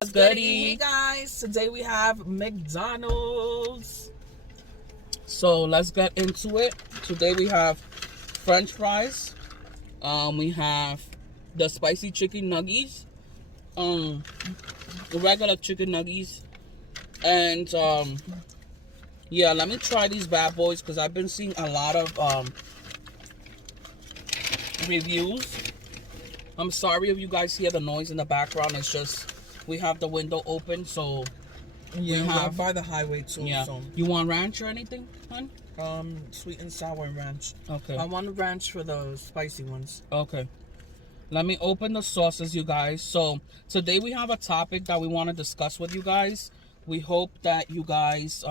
Goody. Hey guys, today we have McDonald's. So let's get into it. Today we have French fries. We have the spicy chicken nuggets. The regular chicken nuggets. And yeah, let me try these bad boys because I've been seeing a lot of reviews. I'm sorry if you guys hear the noise in the background. It's just we have the window open, so Yeah, we're by the highway too. yeah. So. You want ranch or anything, hon? Sweet and sour ranch. Okay. I want a ranch for the spicy ones. Okay. Let me open the sauces, you guys. So today we have a topic that we want to discuss with you guys. We hope that you guys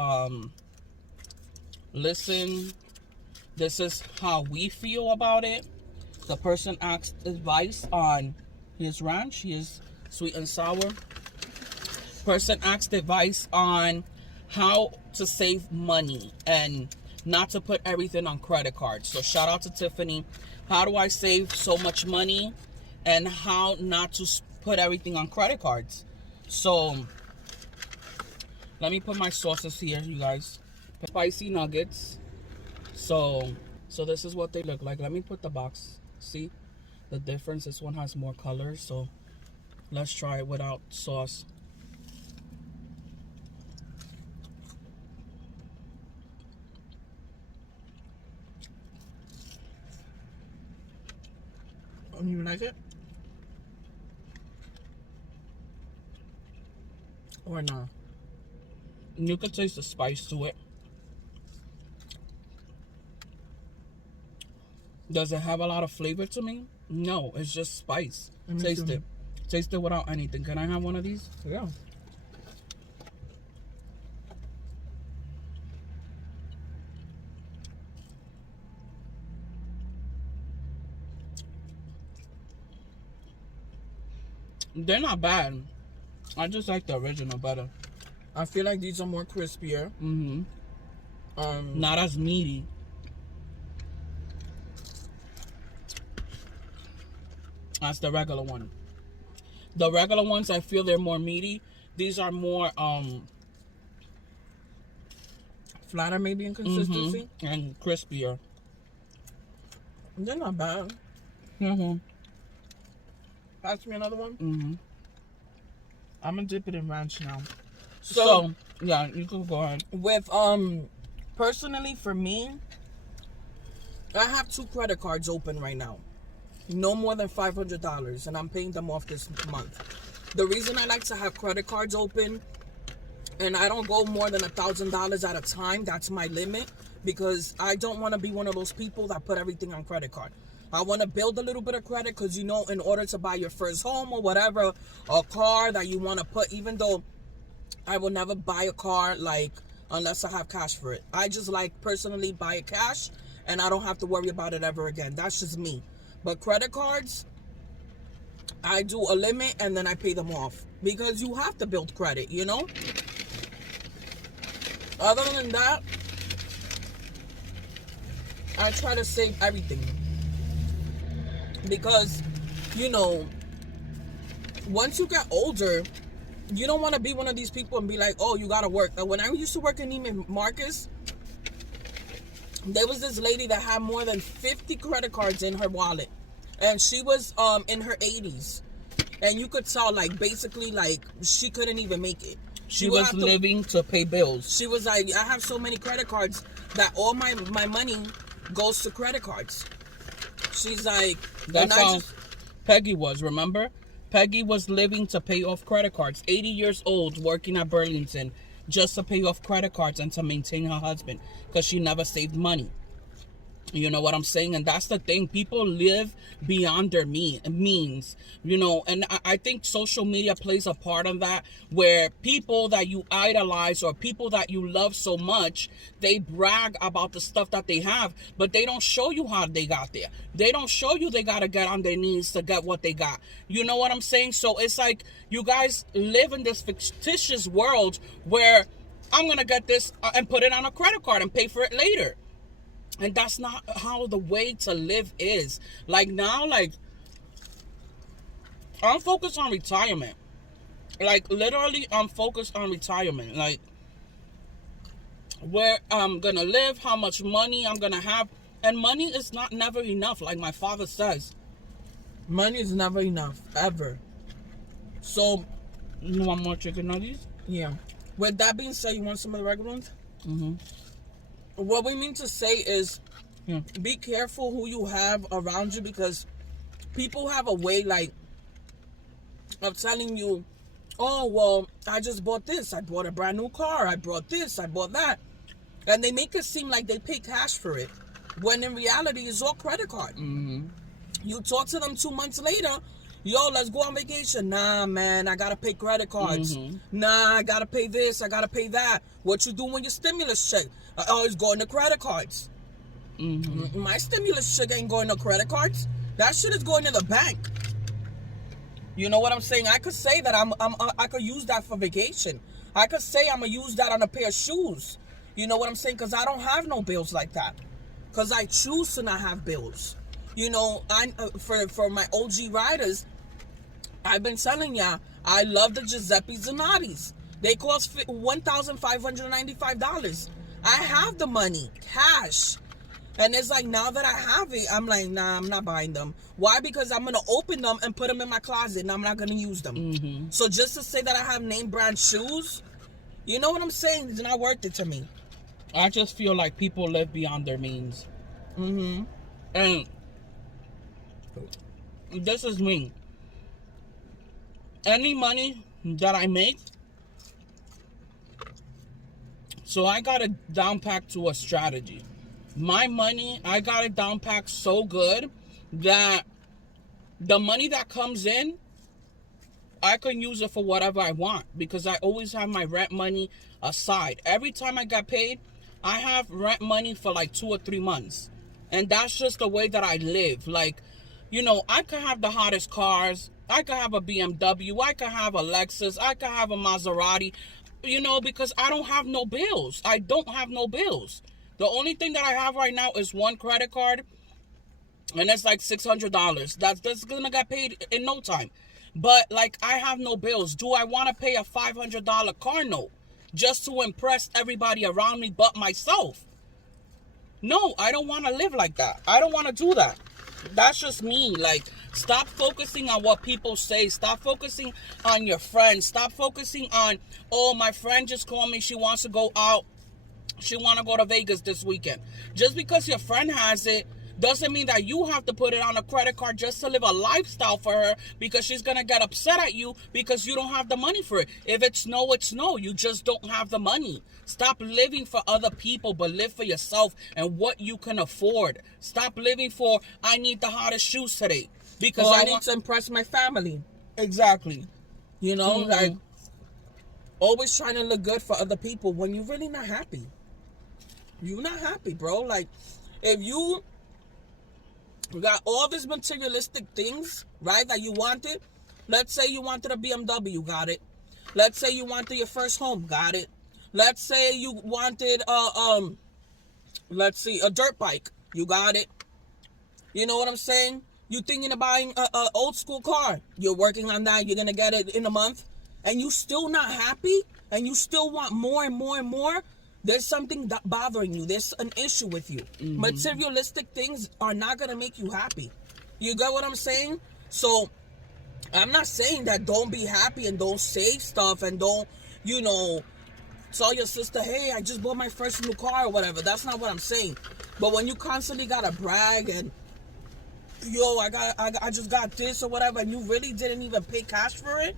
listen. This is how we feel about it. The person asked advice on his ranch, his sweet and sour. Person asked advice on how to save money and not to put everything on credit cards. So shout out to Tiffany. How do I save so much money and how not to put everything on credit cards? So let me put my sauces here, you guys. Spicy nuggets. So this is what they look like. Let me put the box. See the difference? This one has more colors. So let's try it without sauce. You like it? Or not? You can taste the spice to it. Does it have a lot of flavor to me? No, it's just spice. Taste it. Taste it without anything. Can I have one of these? Yeah. They're not bad. I just like the original better. I feel like these are more crispier. Mm-hmm. Not as meaty. As the regular one. The regular ones, I feel they're more meaty. These are more flatter maybe in consistency. And crispier. They're not bad. Pass me another one. I'm gonna dip it in ranch now. So yeah, you can go ahead. With personally for me, I have 2 credit cards open right now. No more than $500, and I'm paying them off this month. The reason I like to have credit cards open, and I don't go more than $1,000 at a time, that's my limit, because I don't want to be one of those people that put everything on credit card. I want to build a little bit of credit because, you know, in order to buy your first home or whatever, a car that you want to put, even though I will never buy a car, like, unless I have cash for it. I just like personally buy it cash, and I don't have to worry about it ever again. That's just me. But credit cards, I do a limit and then I pay them off. Because you have to build credit, you know? Other than that, I try to save everything. Because, you know, once you get older, you don't want to be one of these people and be like, oh, you got to work. When I used to work in Neiman Marcus, there was this lady that had more than 50 credit cards in her wallet. And she was in her 80s. And you could tell, like, basically, like, she couldn't even make it. She was living to pay bills. She was like, I have so many credit cards that all my money goes to credit cards. She's like... That's how Peggy was, remember? Peggy was living to pay off credit cards. 80 years old, working at Burlington, just to pay off credit cards and to maintain her husband. Because she never saved money. You know what I'm saying? And that's the thing. People live beyond their means, you know, and I think social media plays a part of that, where people that you idolize or people that you love so much, they brag about the stuff that they have, but they don't show you how they got there. They don't show you they got to get on their knees to get what they got. You know what I'm saying? So it's like you guys live in this fictitious world where I'm going to get this and put it on a credit card and pay for it later. And that's not how the way to live is. Like now, like, I'm focused on retirement. Like, literally, I'm focused on retirement. Like, where I'm gonna live, how much money I'm gonna have. And money is not never enough, like my father says. Money is never enough, ever. So, You want more chicken nuggets? yeah. With that being said, you want some of the regular ones? Mm-hmm. What we mean to say is, Yeah. be careful who you have around you, because people have a way, like, of telling you, oh, well, I just bought this. I bought a brand new car. I bought this. I bought that. And they make it seem like they pay cash for it, when in reality, it's all credit card. Mm-hmm. You talk to them 2 months later, yo, let's go on vacation. Nah, man, I gotta pay credit cards. Mm-hmm. Nah, I gotta pay this, I gotta pay that. What you do when your stimulus check? Oh, it's going to credit cards. Mm-hmm. My stimulus check ain't going to credit cards. That shit is going to the bank. You know what I'm saying? I could say that I could use that for vacation. I could say I'm gonna use that on a pair of shoes. You know what I'm saying? Because I don't have no bills like that. Because I choose to not have bills. You know, for my OG riders, I've been telling y'all, I love the Giuseppe Zanottis. They cost $1,595. I have the money, cash. And it's like, now that I have it, I'm like, nah, I'm not buying them. Why? Because I'm going to open them and put them in my closet, and I'm not going to use them. Mm-hmm. So just to say that I have name brand shoes, you know what I'm saying? It's not worth it to me. I just feel like people live beyond their means. Mm-hmm. And this is me. Any money that I make, so I got it down packed to a strategy. My money, I got it down packed so good that the money that comes in, I can use it for whatever I want, because I always have my rent money aside. Every time I get paid, I have rent money for like 2 or 3 months. And that's just the way that I live. Like, you know, I could have the hottest cars. I could have a BMW. I could have a Lexus. I could have a Maserati, you know, because I don't have no bills. I don't have no bills. The only thing that I have right now is one credit card, and it's like $600. That's gonna get paid in no time. But, like, I have no bills. Do I want to pay a $500 car note just to impress everybody around me but myself? No, I don't want to live like that. I don't want to do that. That's just me. Like, stop focusing on what people say. Stop focusing on your friends. Stop focusing on, oh, my friend just called me. She wants to go out. She want to go to Vegas this weekend. Just because your friend has it doesn't mean that you have to put it on a credit card just to live a lifestyle for her, because she's going to get upset at you because you don't have the money for it. If it's no, it's no. You just don't have the money. Stop living for other people, but live for yourself and what you can afford. Stop living for, I need the hottest shoes today because I need to impress my family. Exactly. You know, Mm-hmm. like, always trying to look good for other people when you're really not happy. You're not happy, bro. Like, if you got all these materialistic things, right, that you wanted. Let's say you wanted a BMW, got it. Let's say you wanted your first home, got it. Let's say you wanted a dirt bike, you got it. You know what I'm saying? You thinking of buying a old school car, you're working on that, you're gonna get it in a month, and you still not happy, and you still want more and more and more. There's something that bothering you. There's an issue with you. Mm-hmm. Materialistic things are not going to make you happy. You get what I'm saying? So, I'm not saying that don't be happy and don't say stuff and don't, you know, tell your sister, hey, I just bought my first new car or whatever. That's not what I'm saying. But when you constantly got to brag and, yo, I just got this or whatever, and you really didn't even pay cash for it,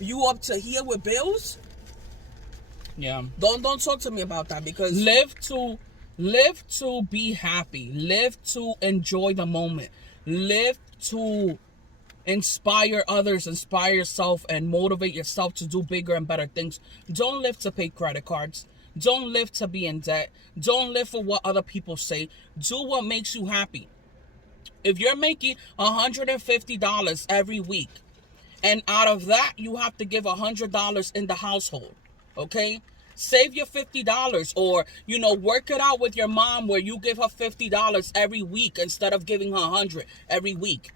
you up to here with bills? Yeah. Don't talk to me about that, because live to be happy. Live to enjoy the moment. Live to inspire others, inspire yourself, and motivate yourself to do bigger and better things. Don't live to pay credit cards. Don't live to be in debt. Don't live for what other people say. Do what makes you happy. If you're making $150 every week, and out of that you have to give $100 in the household, okay? Save your $50, or, you know, work it out with your mom where you give her $50 every week instead of giving her $100 every week.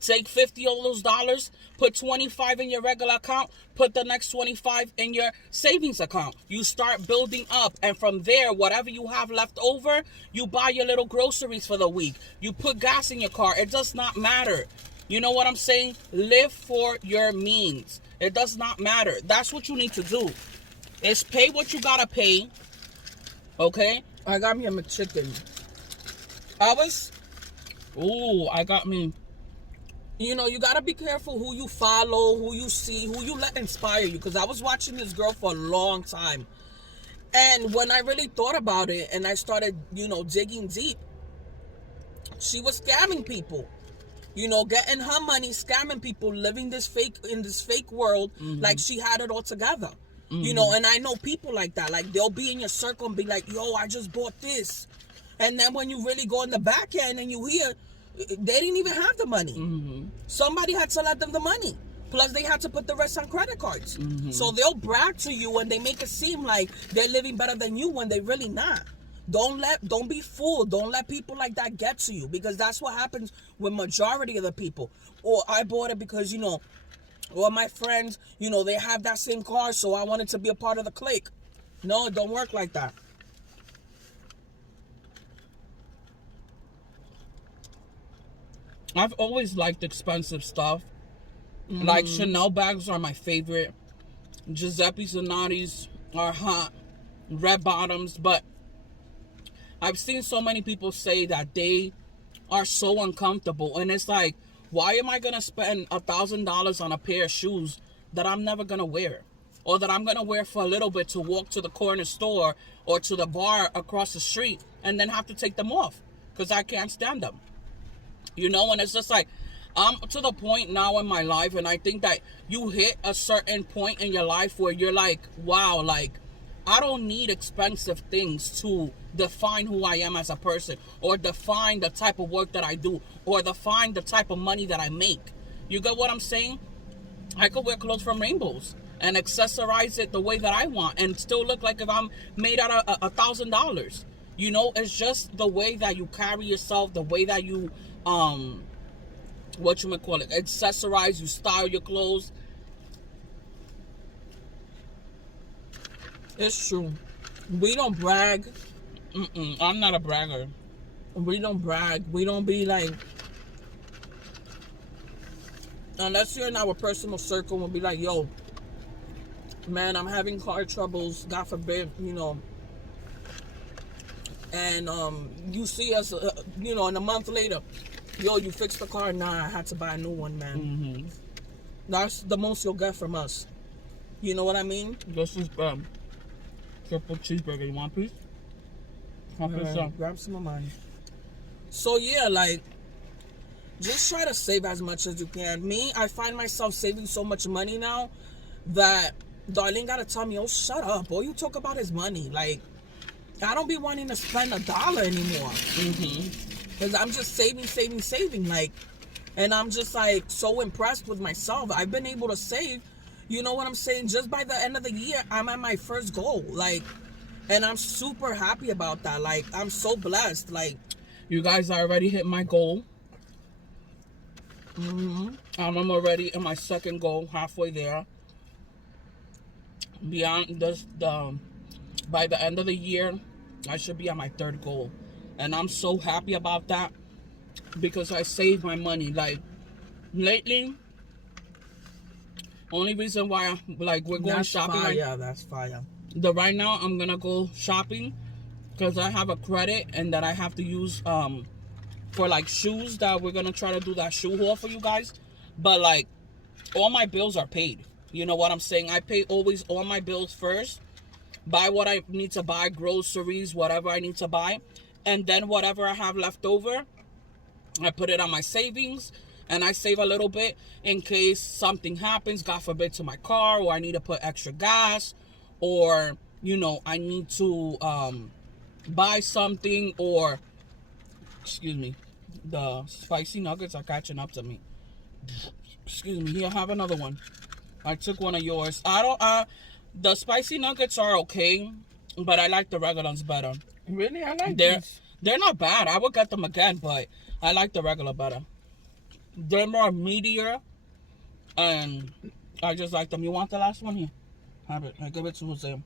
Take 50 of those dollars, put 25 in your regular account, put the next 25 in your savings account. You start building up, and from there, whatever you have left over, you buy your little groceries for the week. You put gas in your car. It does not matter. You know what I'm saying? Live for your means. It does not matter. That's what you need to do. Is pay what you gotta pay. Okay? I got me a McChicken. I got me. You know, you gotta be careful who you follow, who you see, who you let inspire you. Because I was watching this girl for a long time. And when I really thought about it and I started, digging deep, she was scamming people. Getting her money, scamming people, living in this fake world, like she had it all together. And I know people like that. Like, they'll be in your circle and be like, yo, I just bought this. And then when you really go in the back end and you hear, they didn't even have the money. Somebody had to let them the money. Plus, they had to put the rest on credit cards. So they'll brag to you and they make it seem like they're living better than you when they really not. Don't be fooled. Don't let people like that get to you, because that's what happens with majority of the people. Or I bought it because, or my friends, they have that same car, so I wanted to be a part of the clique. No, it don't work like that. I've always liked expensive stuff. Like Chanel bags are my favorite. Giuseppe Zanotti's are hot. Red bottoms. But I've seen so many people say that they are so uncomfortable. And it's like, why am I going to spend $1,000 on a pair of shoes that I'm never going to wear? Or that I'm going to wear for a little bit to walk to the corner store or to the bar across the street and then have to take them off because I can't stand them. And it's just like, I'm to the point now in my life, and I think that you hit a certain point in your life where you're like, wow, like, I don't need expensive things to define who I am as a person, or define the type of work that I do, or define the type of money that I make. You get what I'm saying? I could wear clothes from Rainbows and accessorize it the way that I want and still look like if I'm made out of $1,000. It's just the way that you carry yourself, the way that you accessorize, you style your clothes. It's true. We don't brag. I'm not a bragger. We don't brag. We don't be like, unless you're in our personal circle, we'll be like, yo, man, I'm having car troubles, God forbid, and you see us, and a month later, yo, you fixed the car? Nah, I had to buy a new one, man. That's the most you'll get from us. You know what I mean? This is triple cheeseburger. You want a piece? Grab some of mine. So yeah, like, just try to save as much as you can. Me, I find myself saving so much money now that Darlene gotta tell me, oh, shut up, boy, you talk about his money. Like, I don't be wanting to spend $1 anymore. Because I'm just saving, like, and I'm just, like, so impressed with myself. I've been able to save, you know what I'm saying? Just by the end of the year, I'm at my first goal, like, and I'm super happy about that. Like, I'm so blessed. Like, you guys, I already hit my goal. I'm already in my second goal, halfway there. Beyond this, by the end of the year, I should be at my third goal. And I'm so happy about that because I saved my money. Like, lately, only reason why, like, we're going shopping. That's fire. Right now, I'm going to go shopping because I have a credit and that I have to use for, like, shoes that we're going to try to do that shoe haul for you guys. But, like, all my bills are paid. You know what I'm saying? I pay always all my bills first. Buy what I need to buy, groceries, whatever I need to buy. And then whatever I have left over, I put it on my savings. And I save a little bit in case something happens, God forbid, to my car. Or I need to put extra gas. Or, I need to buy something. Or, excuse me, the spicy nuggets are catching up to me. Excuse me, here, have another one. I took one of yours. The spicy nuggets are okay, but I like the regular ones better. Really? I like these. They're not bad. I would get them again, but I like the regular better. They're more meatier, and I just like them. You want the last one here? Have it. I give it to Jose.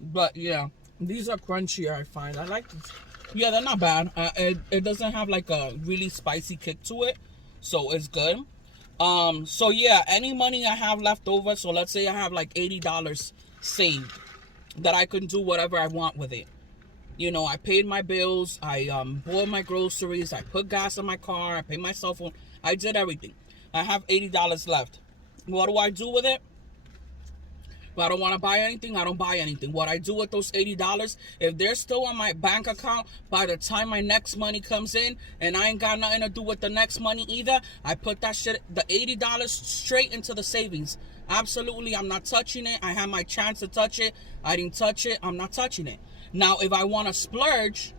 But yeah, These are crunchier, I find. I like these. yeah, they're not bad. It doesn't have like a really spicy kick to it, so it's good. So yeah, any money I have left over, so let's say I have like $80 saved, that I can do whatever I want with it. You know, I paid my bills, I bought my groceries, I put gas in my car, I paid my cell phone, I did everything. I have $80 left. What do I do with it? If I don't want to buy anything, I don't buy anything. What I do with those $80, if they're still on my bank account, by the time my next money comes in, and I ain't got nothing to do with the next money either, I put that shit, the $80 straight into the savings. Absolutely, I'm not touching it. I had my chance to touch it. I didn't touch it. I'm not touching it. Now, if I want to splurge,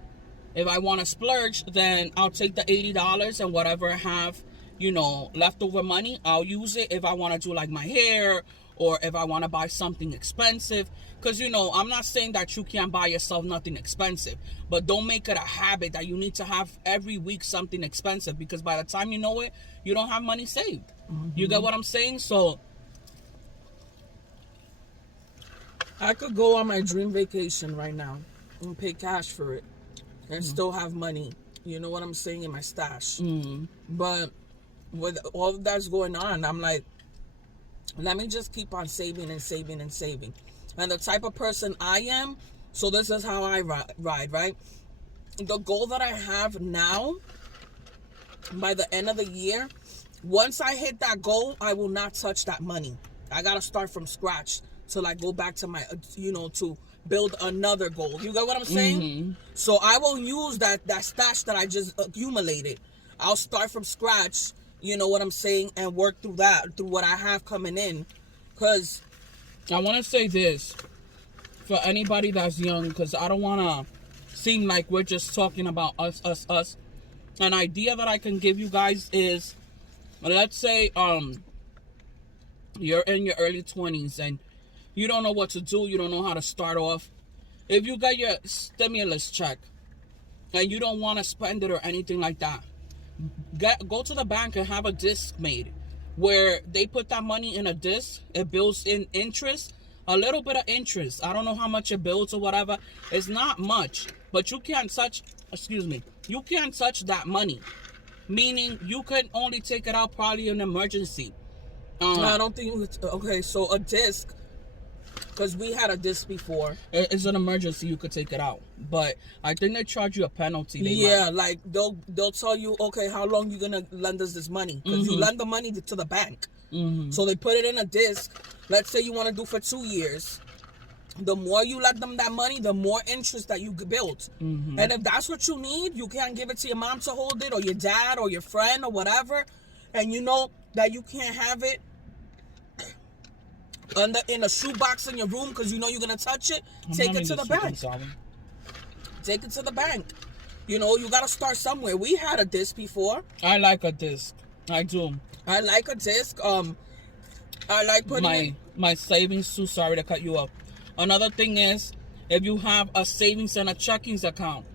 then I'll take the $80 and whatever I have, you know, leftover money, I'll use it if I want to do like my hair, or if I want to buy something expensive. Because, you know, I'm not saying that you can't buy yourself nothing expensive, but don't make it a habit that you need to have every week something expensive, because by the time you know it, you don't have money saved. You get what I'm saying? So I could go on my dream vacation right now and pay cash for it and still have money. You know what I'm saying? In my stash. But with all that's going on, I'm like, let me just keep on saving and saving and saving. And the type of person I am, so this is how I ride, right? The goal that I have now, by the end of the year, once I hit that goal, I will not touch that money. I got to start from scratch to like go back to my, you know, to build another goal. You get what I'm saying? So I will use that stash that I just accumulated. I'll start from scratch, you know what I'm saying, and work through that, through what I have coming in. Because I want to say this for anybody that's young, because I don't want to seem like we're just talking about us. An idea that I can give you guys is, let's say you're in your early 20s and you don't know what to do, you don't know how to start off. If you got your stimulus check and you don't want to spend it or anything like that, go to the bank and have a disc made where they put that money in a disc. It builds in interest, a little bit of interest. I don't know how much it builds or whatever. It's not much, but you can't touch, you can't touch that money. Meaning you can only take it out probably in an emergency. I don't think, okay, so a disc, because we had a disc before. It's an emergency, you could take it out. But I think they charge you a penalty. Like they'll tell you, okay, how long you gonna lend us this money? Because you lend the money to the bank. So they put it in a disc. Let's say you want to do for 2 years. The more you let them that money, the more interest that you build. And if that's what you need, you can't give it to your mom to hold it, or your dad, or your friend, or whatever. And you know that you can't have it in a shoebox in your room because you know you're gonna touch it. Take it to the bank. Take it to the bank. You know, you gotta start somewhere. We had a disc before. I like a disc. I do. I like a disc. I like putting my savings too. Sorry to cut you off. Another thing is, if you have a savings and a checkings account,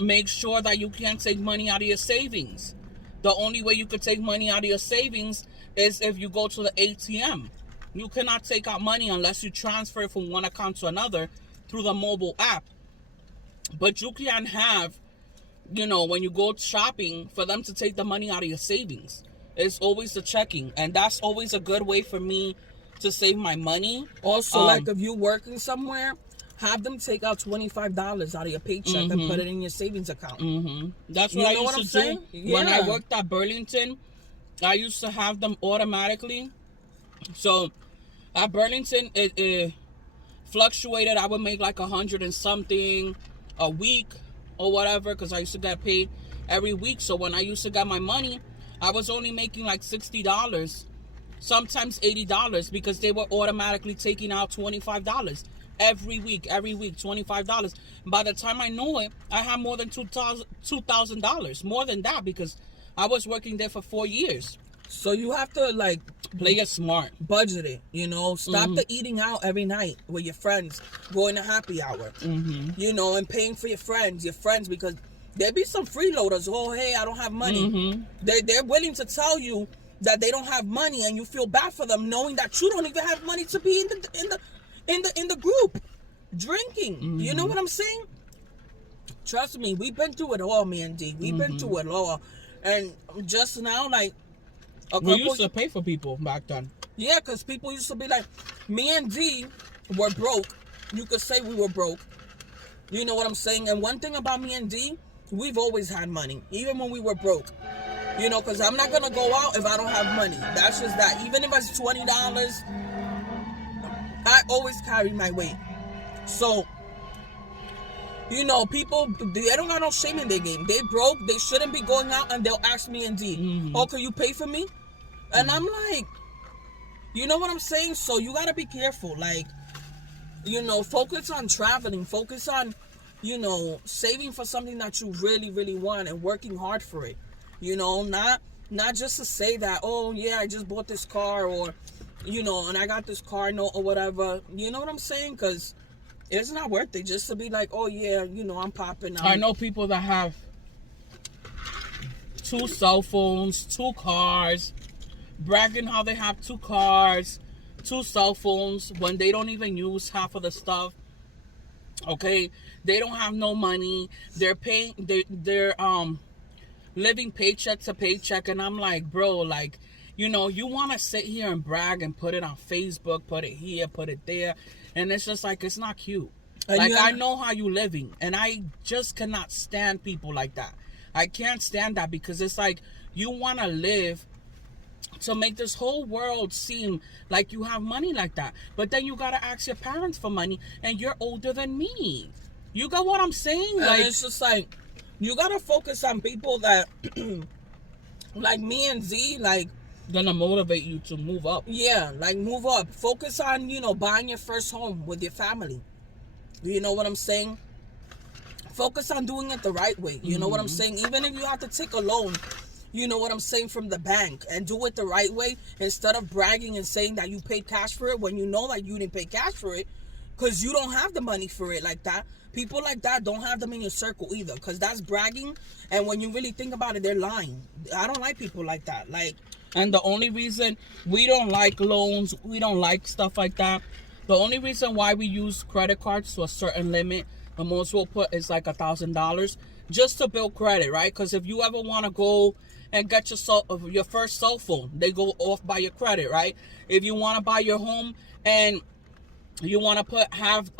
make sure that you can't take money out of your savings. The only way you could take money out of your savings is if you go to the ATM. You cannot take out money unless you transfer it from one account to another through the mobile app. But you can have, you know, when you go shopping, for them to take the money out of your savings. It's always the checking. And that's always a good way for me to save my money. Also, like if you're working somewhere, have them take out $25 out of your paycheck and put it in your savings account. That's what I used to do. Yeah. When I worked at Burlington, I used to have them automatically. So at Burlington, it fluctuated. I would make like 100 and something a week or whatever, because I used to get paid every week. So when I used to get my money, I was only making like $60, sometimes $80, because they were automatically taking out $25 every week, $25. By the time I know it, I had more than $2,000, more than that, because I was working there for 4 years. So you have to like play it smart, budget it, you know, stop the eating out every night with your friends, going to happy hour, you know, and paying for your friends, because There be some freeloaders. Oh, hey, I don't have money. They're willing to tell you that they don't have money, and you feel bad for them, knowing that you don't even have money to be in the group drinking. You know what I'm saying? Trust me, we've been through it all, me and D. We've been through it all, and just now, like we used to pay for people back then. Yeah, because people used to be like, me and D were broke. You could say we were broke. You know what I'm saying? And one thing about me and D, we've always had money, even when we were broke. You know, because I'm not going to go out if I don't have money. That's just that. Even if it's $20, I always carry my weight. So, you know, people, they don't got no shame in their game. They broke. They shouldn't be going out, and they'll ask me and D, oh, can you pay for me? And I'm like, you know what I'm saying? So you got to be careful. Like, you know, focus on traveling. Focus on, you know, saving for something that you really, really want and working hard for it. You know, not just to say that, oh, yeah, I just bought this car, or, you know, and I got this car note or whatever. You know what I'm saying? Because it's not worth it just to be like, oh, yeah, you know, I'm popping. I know people that have 2 cell phones, 2 cars, bragging how they have 2 cars, 2 cell phones when they don't even use half of the stuff. Okay, they don't have no money. They're paying. They're living paycheck to paycheck, and I'm like, bro, like, you know, you want to sit here and brag and put it on Facebook, put it here, put it there, and it's just like, it's not cute. And like, I know how you living, and I just cannot stand people like that. I can't stand that, because it's like, you want to live to make this whole world seem like you have money like that, but then you gotta ask your parents for money, and you're older than me. You got what I'm saying? And like, it's just like, you gotta focus on people that like me and Z, like, gonna motivate you to move up. Yeah, like, move up. Focus on, you know, buying your first home with your family. You know what I'm saying? Focus on doing it the right way. You know what I'm saying? Even if you have to take a loan, you know what I'm saying, from the bank, and do it the right way, instead of bragging and saying that you paid cash for it when you know that you didn't pay cash for it, because you don't have the money for it like that. People like that, don't have them in your circle either, because that's bragging, and when you really think about it, they're lying. I don't like people like that. Like, and the only reason we don't like loans, we don't like stuff like that, the only reason why we use credit cards to a certain limit, the most we'll put is like $1,000, just to build credit, right? Because if you ever want to go and get your first cell phone, they go off by your credit, right? If you want to buy your home and you want to put half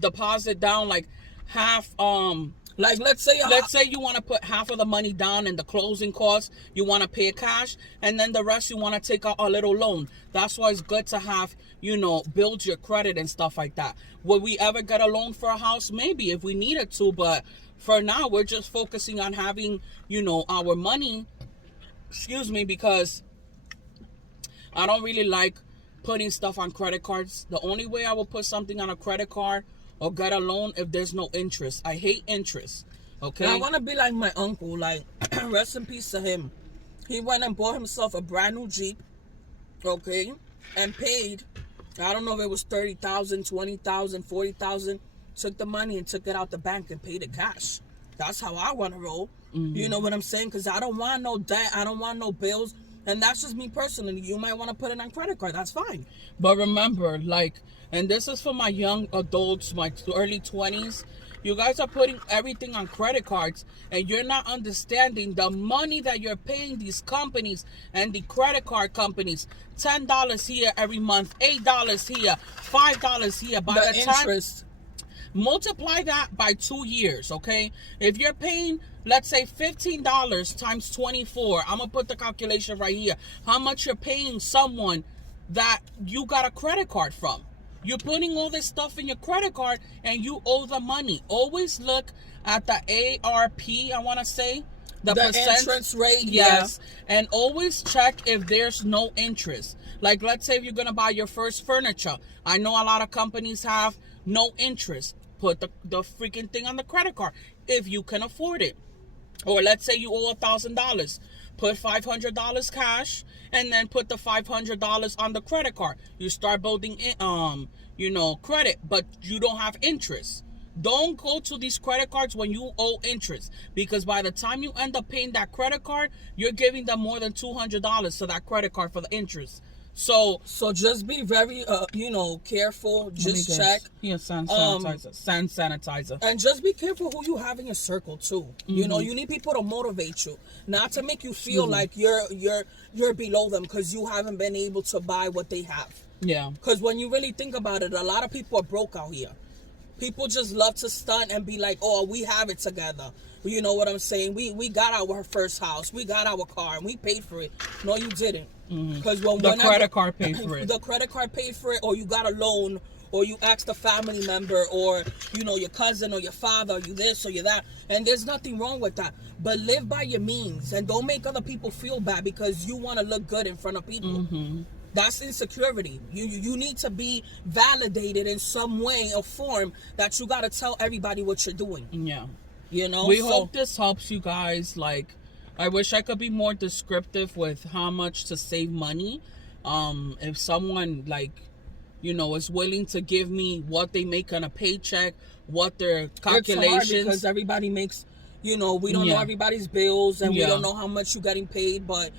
deposit down, like half like, let's say you want to put half of the money down, and the closing costs you want to pay cash, and then the rest you want to take out a little loan. That's why it's good to have, you know, build your credit and stuff like that. Would we ever get a loan for a house? Maybe, if we needed to, but for now we're just focusing on having, you know, our money, because I don't really like putting stuff on credit cards. The only way I will put something on a credit card or get a loan if there's no interest. I hate interest. Okay. I want to be like my uncle. Like, rest in peace to him. He went and bought himself a brand new Jeep. Okay, and paid, I don't know if it was 30,000, 20,000, 40,000. Took the money and took it out the bank and paid it cash. That's how I want to roll. You know what I'm saying? Because I don't want no debt. I don't want no bills. And that's just me personally. You might want to put it on credit card. That's fine. But remember, like, and this is for my young adults, my early 20s. You guys are putting everything on credit cards, and you're not understanding the money that you're paying these companies and the credit card companies. $10 here every month, $8 here, $5 here. By the interest. Multiply that by 2 years, okay? If you're paying, let's say, $15 times 24, I'm going to put the calculation right here. How much you're paying someone that you got a credit card from. You're putting all this stuff in your credit card, and you owe the money. Always look at the ARP, I want to say. The interest rate, yes. Yeah. And always check if there's no interest. Like, let's say if you're going to buy your first furniture. I know a lot of companies have no interest. Put the freaking thing on the credit card if you can afford it. Or let's say you owe $1,000. Put $500 cash, and then put the $500 on the credit card. You start building, credit, but you don't have interest. Don't go to these credit cards when you owe interest, because by the time you end up paying that credit card, you're giving them more than $200 to that credit card for the interest. So just be very, careful. Just check. Yeah, sand sanitizer. Sand sanitizer. And just be careful who you have in your circle too. You know, you need people to motivate you, not to make you feel like you're below them because you haven't been able to buy what they have. Yeah. Because when you really think about it, a lot of people are broke out here. People just love to stunt and be like, oh, we have it together. You know what I'm saying? We got our first house. We got our car and we paid for it. No, you didn't. Because The credit card paid for it. The credit card paid for it, or you got a loan, or you asked a family member, or, your cousin or your father, or you this or you that. And there's nothing wrong with that. But live by your means and don't make other people feel bad because you want to look good in front of people. That's insecurity. You need to be validated in some way or form that you got to tell everybody what you're doing. Yeah. We hope this helps you guys. Like, I wish I could be more descriptive with how much to save money. If someone, is willing to give me what they make on a paycheck, what their calculations. It's hard because everybody makes, we don't know everybody's bills and we don't know how much you're getting paid, but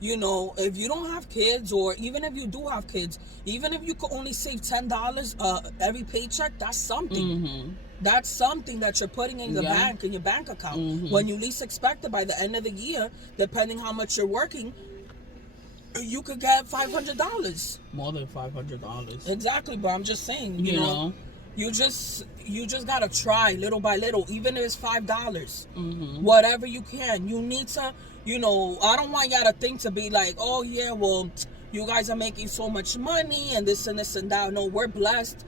if you don't have kids, or even if you do have kids, even if you could only save $10 every paycheck, that's something. That's something that you're putting in the bank, in your bank account. When you least expect it, by the end of the year, depending how much you're working, you could get $500. More than $500. Exactly, but I'm just saying, you know, you just gotta try little by little, even if it's $5. Whatever you can. You need to, I don't want y'all to think to be like, oh yeah, well, you guys are making so much money and this and that. No, we're blessed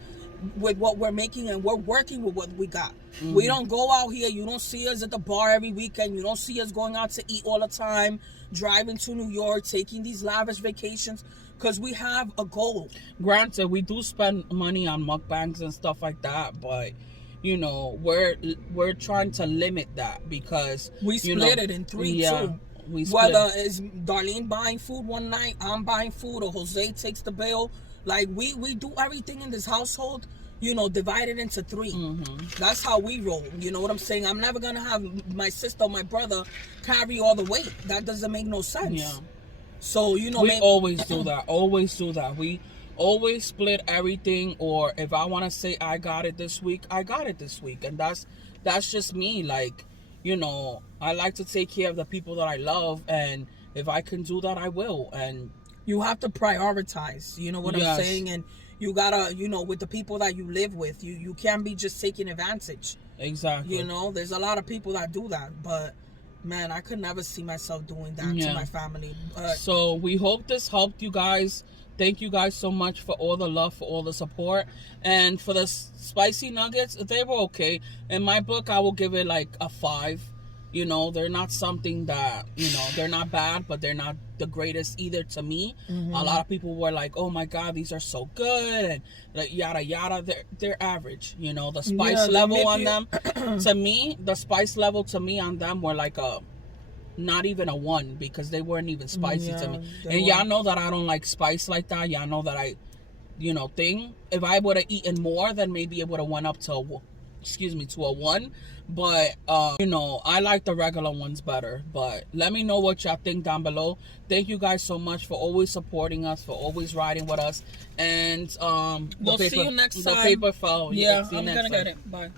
with what we're making and we're working with what we got. We don't go out here. You don't see us at the bar every weekend. You don't see us going out to eat all the time, driving to New York, taking these lavish vacations, because we have a goal. Granted, we do spend money on mukbangs and stuff like that, but we're trying to limit that because we split it in three too. Whether it's Darlene buying food one night, I'm buying food, or Jose takes the bill. Like, we do everything in this household, divided into three. That's how we roll. You know what I'm saying? I'm never going to have my sister or my brother carry all the weight. That doesn't make no sense. Yeah. So, we always do that. Always do that. We always split everything, or if I want to say I got it this week, I got it this week. And that's just me. Like, I like to take care of the people that I love, and if I can do that, I will. And you have to prioritize, you know what I'm saying? And you gotta, with the people that you live with, you can't be just taking advantage. Exactly. There's a lot of people that do that, but man, I could never see myself doing that to my family. So we hope this helped you guys. Thank you guys so much for all the love, for all the support. And for the spicy nuggets, they were okay. In my book, I will give it like a 5. They're not something that, they're not bad, but they're not the greatest either to me. A lot of people were like, oh my God, these are so good, and like yada yada. They're average. The spice level on them, to me, the spice level to me on them were like not even a 1, because they weren't even spicy to me. And y'all know that I don't like spice like that. Y'all know that I, if I would have eaten more, then maybe it would have went up to a 1. But I like the regular ones better. But let me know what y'all think down below. Thank you guys so much for always supporting us, for always riding with us. And we'll see you next time. The paper fell. Yeah, I'm gonna get it. Bye.